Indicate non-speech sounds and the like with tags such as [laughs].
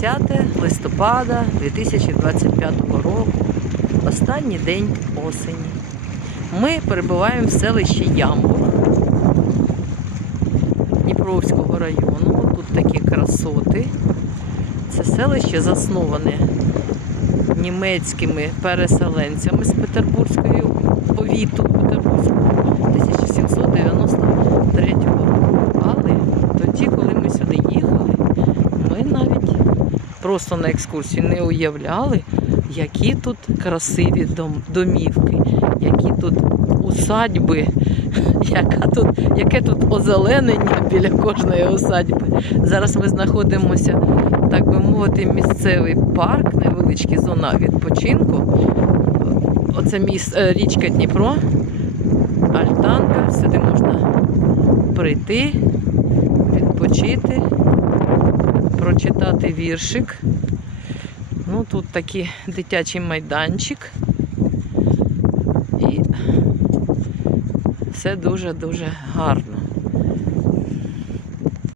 20 листопада 2025 року, останній день осені. Ми перебуваємо в селищі Ямбур Дніпровського району. Тут такі красоти. Це селище засноване німецькими переселенцями з Петербурзької повіту просто на екскурсії не уявляли, які тут красиві дом- домівки, які тут усадьби, [laughs] яка тут, яке тут озеленення біля кожної усадьби. Зараз ми знаходимося, так би мовити, місцевий парк, невеличкий зона відпочинку. Оце міс, е, річка Дніпро, Альтанка, сюди можна прийти, відпочити, прочитати віршик. Ну, тут такий дитячий майданчик. І все дуже-дуже гарно.